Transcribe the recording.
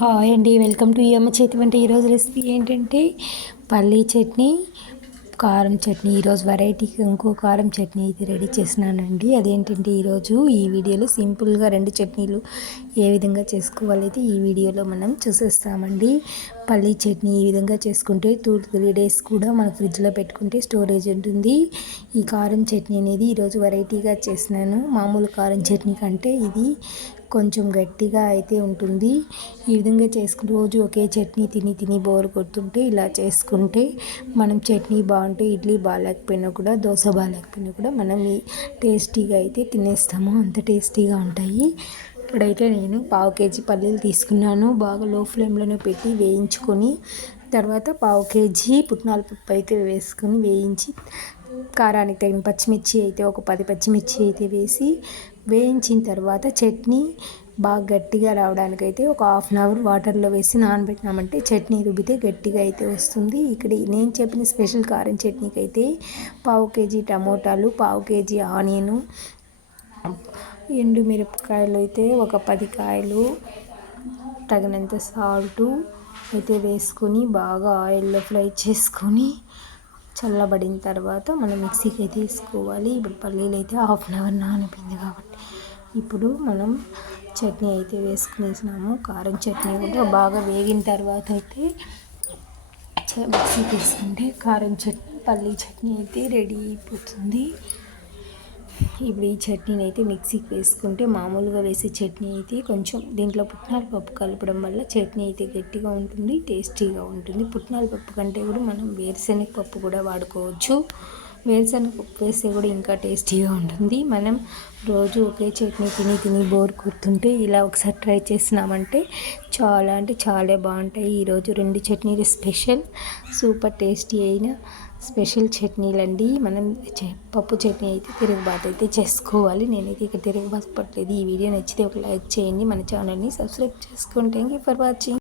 Hi అండి, welcome to ఈ అమ్మ చేతి వంట. ఈరోజు రెసిపీ ఏంటంటే పల్లీ చట్నీ, కారం చట్నీ. ఈరోజు వెరైటీకి ఇంకో కారం చట్నీ అయితే రెడీ చేసినానండి. అదేంటంటే ఈరోజు ఈ వీడియోలో సింపుల్గా 2 చట్నీలు ఏ విధంగా చేసుకోవాలైతే ఈ వీడియోలో మనం చూసేస్తామండి. పల్లీ చట్నీ ఈ విధంగా చేసుకుంటే 2-3 డేస్ కూడా మన ఫ్రిడ్జ్లో పెట్టుకుంటే స్టోరేజ్ ఉంటుంది. ఈ కారం చట్నీ అనేది ఈరోజు వెరైటీగా చేసినాను. మామూలు కారం చట్నీ కంటే ఇది కొంచెం గట్టిగా అయితే ఉంటుంది. ఈ విధంగా చేసుకుని రోజు ఒకే చట్నీ తిని బోర్ కొడుతుంటే ఇలా చేసుకుంటే మనం చట్నీ బాగుంటే ఇడ్లీ బాగాలేకపోయినా కూడా, దోశ బాగాలేకపోయినా కూడా మనం ఈ టేస్టీగా అయితే తినేస్తాము. అంత టేస్టీగా ఉంటాయి. ఇప్పుడైతే నేను 1/2 కేజీ పల్లీలు తీసుకున్నాను. బాగా లో ఫ్లేమ్లోనే పెట్టి వేయించుకొని తర్వాత 1/2 కేజీ పుట్నాల పప్పు అయితే వేసుకొని వేయించి, కారానికి తగిన పచ్చిమిర్చి అయితే ఒక 10 పచ్చిమిర్చి అయితే వేసి వేయించిన తర్వాత చట్నీ బాగా గట్టిగా రావడానికైతే ఒక 1/2 అవర్ వాటర్లో వేసి నానబెట్టినామంటే చట్నీ రుబ్బితే గట్టిగా అయితే వస్తుంది. ఇక్కడ నేను చెప్పిన స్పెషల్ కారం చట్నీకి అయితే 1/2 కేజీ టమోటాలు, 1/2 కేజీ ఆనియను, ఎండు మిరపకాయలు అయితే ఒక 10 కాయలు, తగినంత సాల్టు అయితే వేసుకొని బాగా ఆయిల్లో ఫ్రై చేసుకొని చల్లబడిన తర్వాత మనం మిక్సీకి అయితే తీసుకోవాలి. ఇప్పుడు పల్లీలు అయితే 1/2 అవర్ నానబెట్టింది కాబట్టి ఇప్పుడు మనం చట్నీ అయితే వేసుకునేసినాము. కారం చట్నీ కూడా బాగా వేగిన తర్వాత అయితే మిక్సీకి వేసుకుంటే కారం చట్నీ, పల్లీ చట్నీ అయితే రెడీ అయిపోతుంది. ఇప్పుడు ఈ చట్నీని అయితే మిక్సీకి వేసుకుంటే మామూలుగా వేసే చట్నీ అయితే కొంచెం దీంట్లో పుట్నాల పప్పు కలపడం వల్ల చట్నీ అయితే గట్టిగా ఉంటుంది, టేస్టీగా ఉంటుంది. పుట్నాల పప్పు కంటే కూడా మనం వేరుశనగ పప్పు కూడా వాడుకోవచ్చు. వేరుశనగ పప్పు వేస్తే కూడా ఇంకా టేస్టీగా ఉంటుంది. మనం రోజు ఒకే చట్నీ తిని బోర్ కొడుతుంటే ఇలా ఒకసారి ట్రై చేసినామంటే చాలా అంటే చాలా బాగుంటాయి. ఈరోజు 2 చట్నీలు స్పెషల్, సూపర్ టేస్టీ అయిన స్పెషల్ చట్నీలండి. మనం పప్పు చట్నీ అయితే తిరుగుబాటు అయితే చేసుకోవాలి. నేనైతే ఇక్కడ తిరుగుబాటు పట్టలేదు. ఈ వీడియో నచ్చితే ఒక లైక్ చేయండి, మన ఛానల్ని సబ్స్క్రైబ్ చేసుకోండి. Thank you for watching.